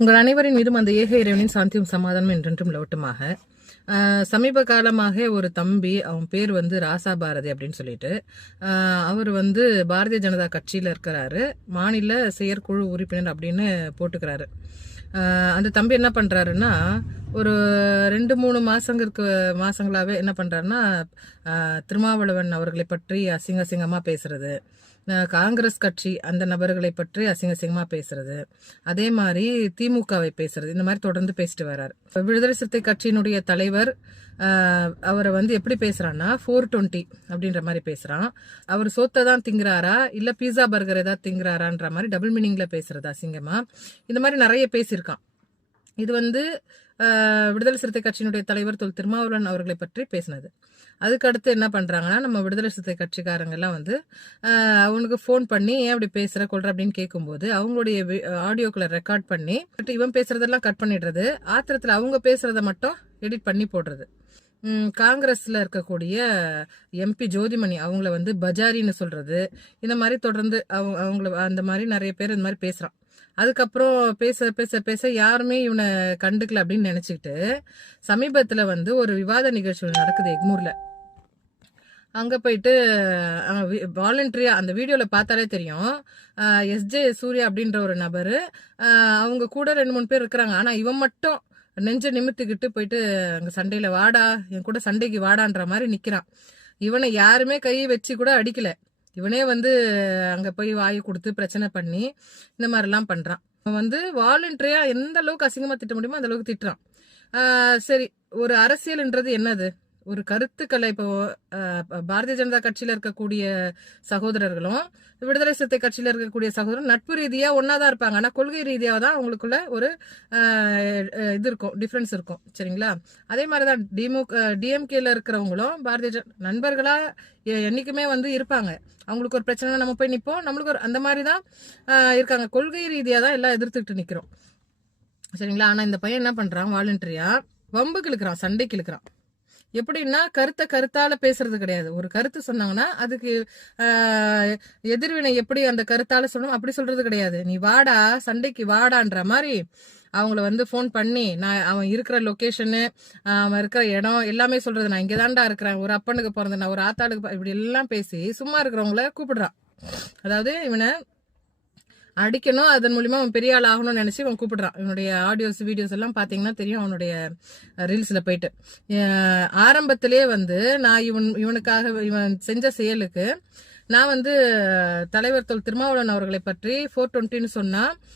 உங்கள் அனைவரின் மீதும் அந்த ஏக இறைவனின் சாந்தியும் சமாதானம் என்றென்றும் நிலவட்டுமாக. சமீப காலமாக ஒரு தம்பி, அவன் பேர் வந்து ராசா பாரதி அப்படின்னு சொல்லிட்டு, அவர் வந்து பாரதிய ஜனதா கட்சியில் இருக்கிறாரு, மாநில செயற்குழு உறுப்பினர் அப்படின்னு போட்டுக்கிறாரு. அந்த தம்பி என்ன பண்றாருன்னா, ஒரு 2-3 மாசங்களாவே என்ன பண்றாருன்னா, திருமாவளவன் அவர்களை பற்றி அசிங்கமா பேசுறது, காங்கிரஸ் கட்சி அந்த நபர்களை பற்றி அசிங்கமா பேசுறது, அதே மாதிரி திமுகவை பேசுறது, இந்த மாதிரி தொடர்ந்து பேசிட்டு வர்றாரு. விடுதலை சிறுத்தை கட்சியினுடைய தலைவர் அவரை வந்து எப்படி பேசுறான்னா 420 அப்படின்ற மாதிரி பேசுறான். அவர் சோத்தை தான் திங்குறாரா இல்ல பீஸா பர்கர் ஏதாவது திங்குறாரான்ற மாதிரி டபுள் மீனிங்ல பேசுறது அசிங்கமா. இந்த மாதிரி நிறைய பேசியிருக்கான். இது வந்து விடுதலை சிறுத்தை கட்சியினுடைய தலைவர் திருமாவளவன் அவர்களை பற்றி பேசினது. அதுக்கு அடுத்து என்ன பண்றாங்கன்னா, நம்ம விடுதலை சிறுத்தை கட்சிக்காரங்க எல்லாம் வந்து அவனுக்கு ஃபோன் பண்ணி ஏன் அப்படி பேசுற கொள்ற அப்படின்னு கேட்கும்போது, அவங்களுடைய ஆடியோக்களை ரெக்கார்ட் பண்ணி இவன் பேசுறதெல்லாம் கட் பண்ணிடுறது, ஆத்திரத்துல அவங்க பேசுறத மட்டும் எடிட் பண்ணி போடுறது. காங்கிரஸ்ல இருக்கக்கூடிய எம்பி ஜோதிமணி அவங்கள வந்து பஜாரின்னு சொல்றது, இந்த மாதிரி தொடர்ந்து அவங்கள அந்த மாதிரி நிறைய பேர் இந்த மாதிரி பேசுறான். அதுக்கப்புறம் பேச பேச பேச யாருமே இவனை கண்டுக்கல அப்படின்னு நினைச்சுக்கிட்டு, சமீபத்துல வந்து ஒரு விவாத நிகழ்ச்சி நடக்குது எக்மூர்ல. அங்க போயிட்டு வாலண்டரியா அந்த வீடியோல பார்த்தாலே தெரியும், எஸ்ஜே சூர்யா அப்படின்ற ஒரு நபரு, அவங்க கூட 2-3 பேர் இருக்கிறாங்க. ஆனா இவன் மட்டும் நெஞ்ச நிமித்துக்கிட்டு போயிட்டு அங்க சண்டையில வாடா, என் கூட சண்டைக்கு வாடான்ற மாதிரி நிக்கிறான். இவனை யாருமே கை வச்சு கூட அடிக்கல. இவனே வந்து அங்க போய் வாயை கொடுத்து பிரச்சனை பண்ணி இந்த மாதிரிலாம் பண்றான். அவன் வந்து வாலண்டரியா எந்த அளவுக்கு அசிங்கமா திட்ட முடியுமோ அந்த அளவுக்கு திட்டுறான். சரி, ஒரு அரசியல்ன்றது என்னது? ஒரு கருத்துக்களை இப்போ பாரதிய ஜனதா கட்சியில இருக்கக்கூடிய சகோதரர்களும் விடுதலை சிறுத்தை கட்சியில இருக்கக்கூடிய சகோதரரும் நட்பு ரீதியா ஒன்னாதான் இருப்பாங்க. ஆனா கொள்கை ரீதியாக தான் அவங்களுக்குள்ள ஒரு இது இருக்கும், டிஃபரன்ஸ் இருக்கும். சரிங்களா? அதே மாதிரிதான் டிஎம்கேல இருக்கிறவங்களும் பாரதிய நண்பர்களா என்னைக்குமே வந்து இருப்பாங்க. அவங்களுக்கு ஒரு பிரச்சனை நம்ம போய் நிற்போம், நம்மளுக்கு ஒரு அந்த மாதிரி தான் இருக்காங்க. கொள்கை ரீதியா தான் எல்லாம் எதிர்த்துக்கிட்டு நிக்கிறோம். சரிங்களா? ஆனா இந்த பையன் என்ன பண்றான், வாலண்டரியா வம்புக்கு இழுக்கிறான், சண்டைக்கு இழுக்கிறான். எப்படின்னா கருத்தால பேசுறது கிடையாது. ஒரு கருத்து சொன்னாங்கன்னா அதுக்கு எதிர்வினை எப்படி அந்த கருத்தால சொல்லணும் அப்படி சொல்றது கிடையாது. நீ வாடா, சண்டைக்கு வாடான்ற மாதிரி அவங்கள வந்து ஃபோன் பண்ணி, அவன் இருக்கிற லொக்கேஷனு, அவன் இருக்கிற இடம் எல்லாமே சொல்றது. நான் இங்கதான்டா இருக்கிறேன், ஒரு அப்பனுக்கு பிறந்த, நான் ஒரு ஆத்தாளுக்கு, இப்படி எல்லாம் பேசி சும்மா இருக்கிறவங்கள கூப்பிடுறான். அதாவது இவனை அடிக்கணும், அதன் மூலியமா அவன் பெரிய ஆள் ஆகணும்னு நினைச்சு இவன் கூப்பிடுறான். இவனுடைய ஆடியோஸ் வீடியோஸ் எல்லாம் பாத்தீங்கன்னா தெரியும். அவனுடைய ரீல்ஸ்ல போயிட்டு ஆரம்பத்திலேயே வந்து நான் இவனுக்காக இவன் செஞ்ச செயலுக்கு நான் வந்து தலைவர் திருமாவளவன் அவர்களை பற்றி 420 சொன்னா